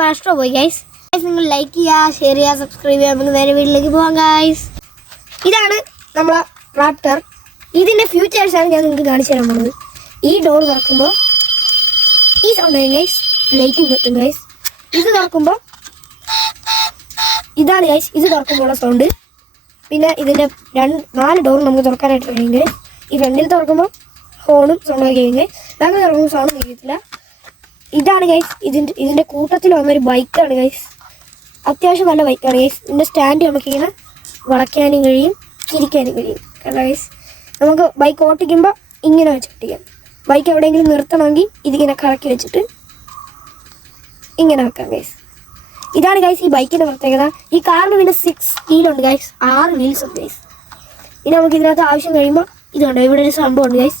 Marsto boy, guys. നിങ്ങൾ like ചെയ്യുക, share ചെയ്യുക, സബ്സ്ക്രൈബ് ചെയ്യുക. നമുക്ക് നേരെ വീട്ടിലേക്ക് പോകാം ഗൈസ്. ഇതാണ് നമ്മളെ റാപ്റ്റർ. ഇതിൻ്റെ ഫ്യൂച്ചേഴ്സാണ് ഞാൻ നിങ്ങൾക്ക് കാണിച്ചു തരാൻ പോകുന്നത്. ഈ ഡോർ തുറക്കുമ്പോൾ ഈ സൗണ്ട് വരും ഗൈസ്, ലൈറ്റും കിട്ടും ഗൈസ്. ഇത് തുറക്കുമ്പോൾ ഇതാണ് ഗൈസ്, ഇത് തുറക്കുമ്പോഴുള്ള സൗണ്ട്. പിന്നെ ഇതിൻ്റെ 4 ഡോർ നമുക്ക് തുറക്കാനായിട്ട് കഴിയുമെങ്കിൽ ഈ ഫ്രണ്ടിൽ തുറക്കുമ്പോൾ ഹോണും സൗണ്ട് കഴിയുമെങ്കിൽ ബാക്കിൽ തുറക്കുമ്പോൾ സൗണ്ട് കഴിയത്തില്ല. ഇതാണ് ഗൈസ് ഇതിൻ്റെ കൂട്ടത്തിൽ വന്നൊരു ബൈക്കാണ് ഗൈസ്. അത്യാവശ്യം നല്ല ബൈക്കാണ് ഗൈസ്. ഇതിൻ്റെ സ്റ്റാൻഡ് നമുക്കിങ്ങനെ വളയ്ക്കാനും കഴിയും, തിരിക്കാനും കഴിയും. കാരണം ഗൈസ് നമുക്ക് ബൈക്ക് ഓട്ടിക്കുമ്പോൾ ഇങ്ങനെ വെച്ചിട്ടിരിക്കാം. ബൈക്ക് എവിടെയെങ്കിലും നിർത്തണമെങ്കിൽ ഇതിങ്ങനെ കറക്കി വെച്ചിട്ട് ഇങ്ങനെ വെക്കാം ഗൈസ്. ഇതാണ് ഗൈസ് ഈ ബൈക്കിൻ്റെ പ്രത്യേകത. ഈ കാറിന് പിന്നെ 6 വീലുണ്ട് ഗൈസ്, 6 വീൽസ് ഉണ്ട് ഗൈസ്. ഇനി നമുക്ക് ഇതിനകത്ത് ആവശ്യം കഴിയുമ്പോൾ ഇതുണ്ട്, ഇവിടെ ഒരു സംഭവം ഉണ്ട് ഗൈസ്,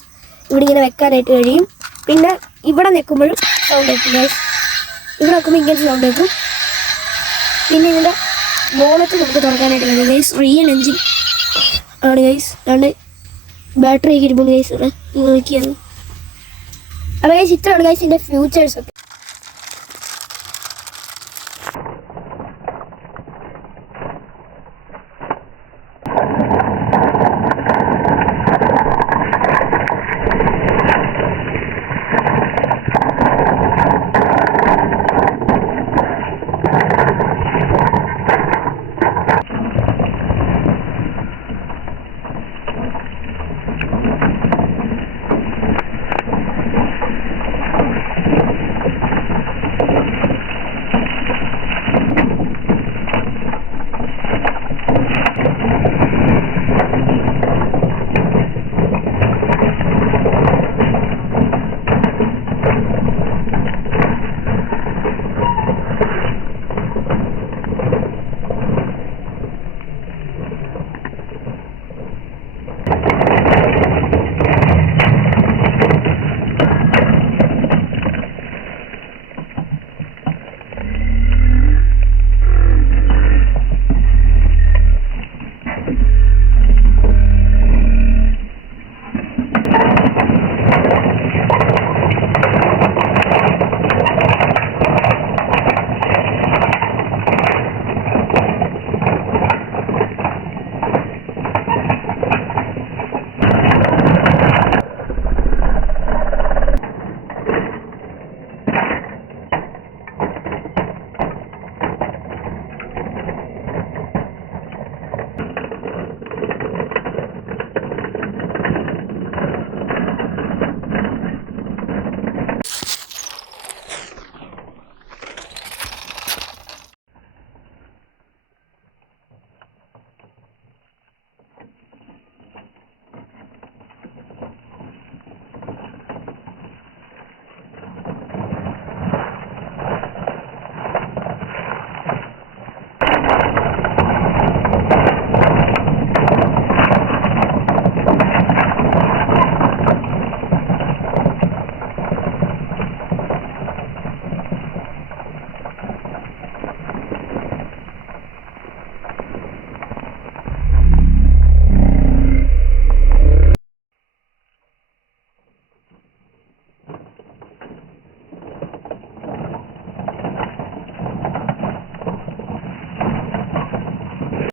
ഇവിടെ ഇങ്ങനെ വെക്കാനായിട്ട് കഴിയും. പിന്നെ ഇവിടെ നിൽക്കുമ്പോഴും സൗണ്ട് വെക്കും ഗൈസ്. ഇവിടെ വെക്കുമ്പോൾ ഇങ്ങനെ സൗണ്ട് വെക്കും. പിന്നെ ഇതിൻ്റെ ബോണറ്റ് നമുക്ക് തുറക്കാനായിട്ട് കഴിയും ഗൈസ്. റിയൽ എൻജിൻ ആണ് ഗൈസ്. അതുകൊണ്ട് ബാറ്ററി ഒക്കെ ഇരിപ്പുണ്ട് ഗൈസ്. ഇവിടെ നോക്കിയാണ്. അപ്പോൾ ഗൈസ് ഇത്രയാണ് ഗൈസ് ഇതിൻ്റെ ഫ്യൂച്ചേഴ്സൊക്കെ.